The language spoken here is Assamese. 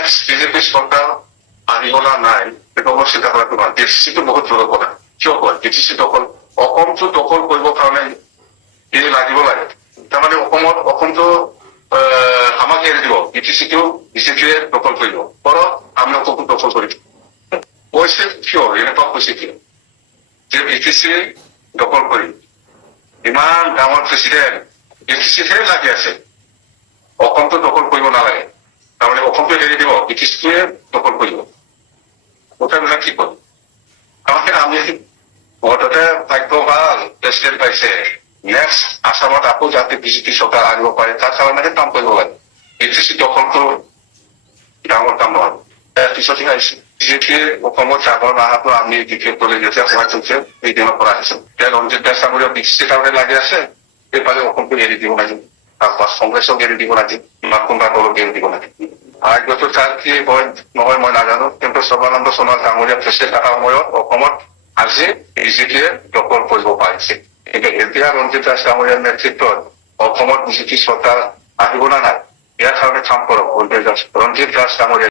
নেক্সট বিজেপি চৰকাৰ আহিব না নাই সেইটো মই চিন্তা কৰাটো ভাল। ডিচিচিটো বহুত দূৰৰ কথা। কিয় কয় ডিচিচি দখল অসমটো দখল কৰিবৰ কাৰণে এই লাগিব লাগে। তাৰমানে অসমটো আমাক এৰি দিব, বিটিচিটো বিজেপিয়ে দখল কৰিব কৰক, আমি অসমটো দখল কৰি দিম কৈছে। কিয় এনেকুৱা কৈছে কিয় যে বিটিচি দখল কৰি ইমান ডাঙৰ প্ৰেচিডেণ্ট বিটিচিহে লাগি আছে, অসমটো দখল কৰিব নালাগে, তাৰমানে অসমটো এৰি দিব, বিটিচিটোৱে দখল কৰিব। কথাবিলাক কি কয় আমাকে আমি ভোটতে ভাগ্য ভাল প্ৰেচিডেণ্ট পাইছে, নেক্সট আসামত আকৌ যাতে বিজেপি চৰকাৰ আনিব পাৰে তাৰ কাৰণেহে কাম কৰিব লাগে। বিটিচি দখলটো ডাঙৰ কাম নহয়। পিছতহে আহিছে বিজেপিয়ে অসমত চাকৰি অহাটো আমি বিশেষকৈ যেতিয়া সহায় কৰিছে এই দিনৰ পৰা আহিছো। এতিয়া ৰঞ্জিত দাস ডাঙৰীয়া বিটিচিৰ কাৰণে লাগি আছে, এইফালে অসমটো এৰি দিব লাগে, কংগ্ৰেছক এৰি দিব লাগে, কোনোবা দলক এৰি দিব লাগে। ভাগ্যটো তাৰ কি হয় নহয় মই নাজানো, কিন্তু সৰ্বানন্দ সোণোৱাল ডাঙৰীয়া প্ৰেচিডেণ্ট থকাৰ সময়ত অসমত আজি বিজেপিয়ে দখল কৰিব পাৰিছে। কিন্তু এতিয়া ৰঞ্জিত দাস ডাঙৰীয়াৰ নেতৃত্বত অসমত বিজেপি চৰকাৰ আহিব না নাই ইয়াৰ কাৰণে কাম কৰক ৰঞ্জিত দাস ডাঙৰীয়া।